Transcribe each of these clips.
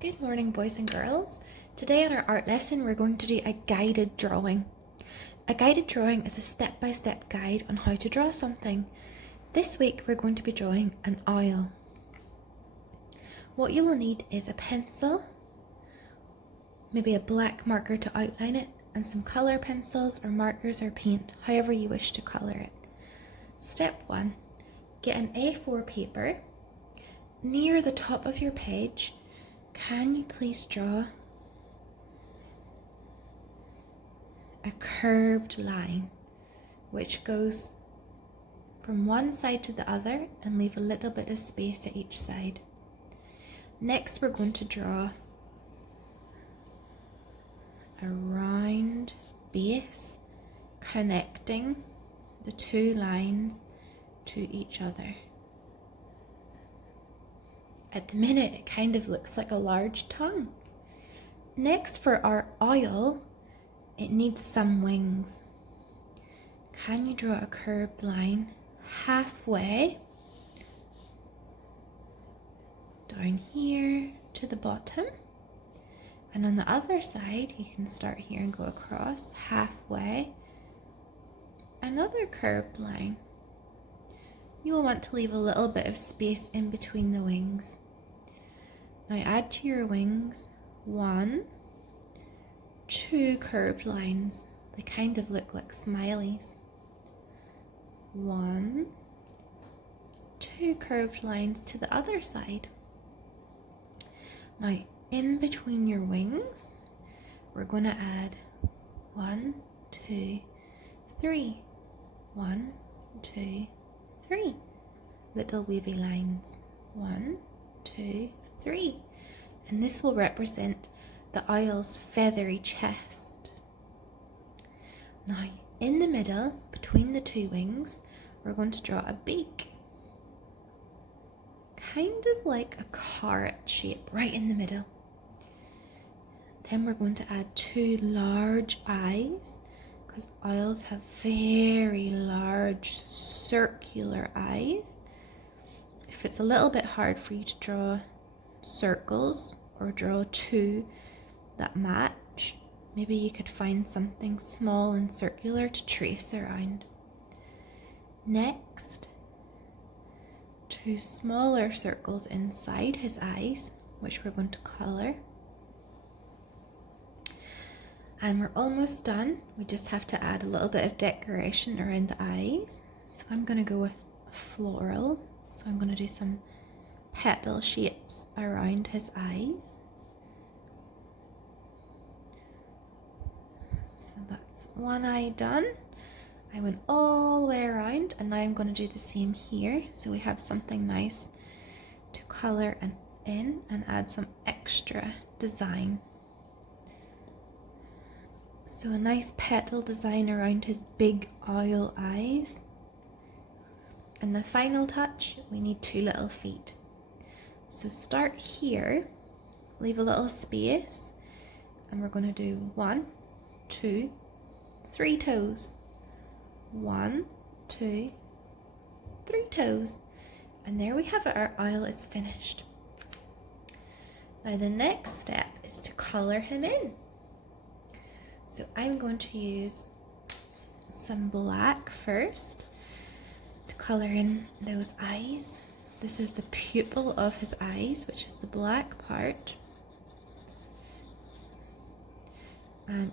Good morning, boys and girls. Today in our art lesson, we're going to do a guided drawing. A guided drawing is a step-by-step guide on how to draw something. This week, we're going to be drawing an owl. What you will need is a pencil, maybe a black marker to outline it, and some colour pencils or markers or paint, however you wish to colour it. Step 1. Get an A4 paper. Near the top of your page, can you please draw a curved line which goes from one side to the other and leave a little bit of space at each side. Next, we're going to draw a round base connecting the two lines to each other. At the minute, it kind of looks like a large tongue. Next, for our owl, it needs some wings. Can you draw a curved line halfway down here to the bottom? And on the other side, you can start here and go across halfway. Another curved line. You will want to leave a little bit of space in between the wings. Now add to your wings 1, 2 curved lines. They kind of look like smileys. 1, 2 curved lines to the other side. Now in between your wings, we're going to add 1, 2, 3. 1, 2, 3 little wavy lines. 1, 2, 3. And this will represent the owl's feathery chest. Now, in the middle, between the two wings, we're going to draw a beak. Kind of like a carrot shape right in the middle. Then we're going to add 2 large eyes, because owls have very large circular eyes. If it's a little bit hard for you to draw circles or draw 2 that match, maybe you could find something small and circular to trace around. Next, 2 smaller circles inside his eyes, which we're going to colour. And we're almost done. We just have to add a little bit of decoration around the eyes. So I'm going to go with floral. So I'm going to do some petal shapes around his eyes. So that's one eye done. I went all the way around, and now I'm going to do the same here. So we have something nice to colour in and add some extra design. So a nice petal design around his big owl eyes. And the final touch, we need 2 little feet. So start here, leave a little space, and we're going to do 1, 2, 3 toes. 1, 2, 3 toes. And there we have it, our owl is finished. Now the next step is to colour him in. So I'm going to use some black first to colour in those eyes. This is the pupil of his eyes, which is the black part.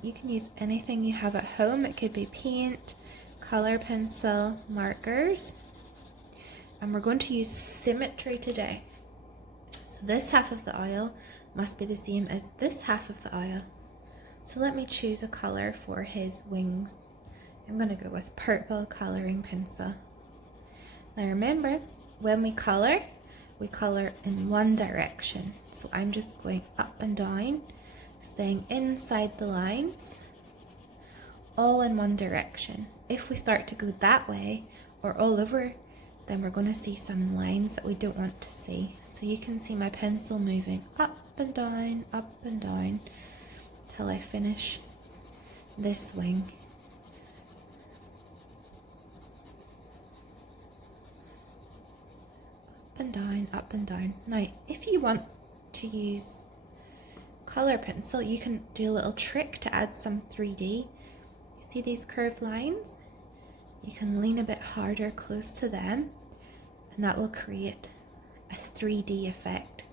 You can use anything you have at home. It could be paint, colour pencil, markers. And we're going to use symmetry today. So this half of the owl must be the same as this half of the owl. So let me choose a colour for his wings. I'm going to go with purple colouring pencil. Now remember, when we colour in one direction. So I'm just going up and down, staying inside the lines, all in one direction. If we start to go that way or all over, then we're going to see some lines that we don't want to see. So you can see my pencil moving up and down, till I finish this wing. Up and down, up and down. Now, if you want to use color pencil, you can do a little trick to add some 3D. You see these curved lines? You can lean a bit harder close to them, and that will create a 3D effect.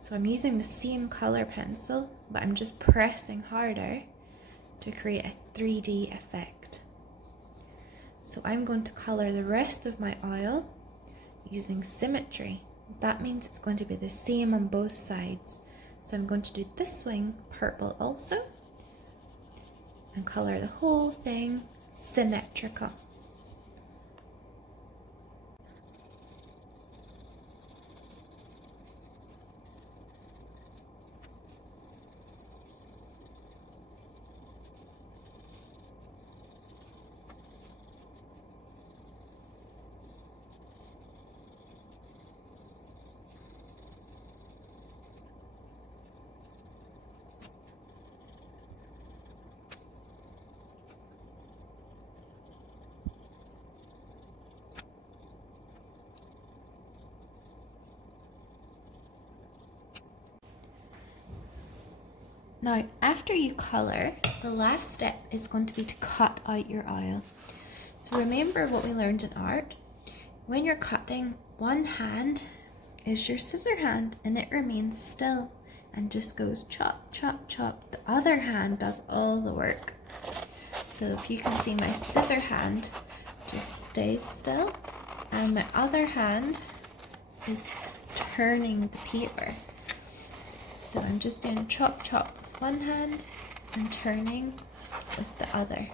So I'm using the same color pencil, but I'm just pressing harder to create a 3D effect. So I'm going to color the rest of my oil using symmetry. That means it's going to be the same on both sides. So I'm going to do this wing purple also, and color the whole thing symmetrical. Now, after you color, the last step is going to be to cut out your oil. So remember what we learned in art. When you're cutting, one hand is your scissor hand and it remains still and just goes chop, chop, chop. The other hand does all the work. So if you can see, my scissor hand just stays still and my other hand is turning the paper. So I'm just doing chop chop with one hand and turning with the other.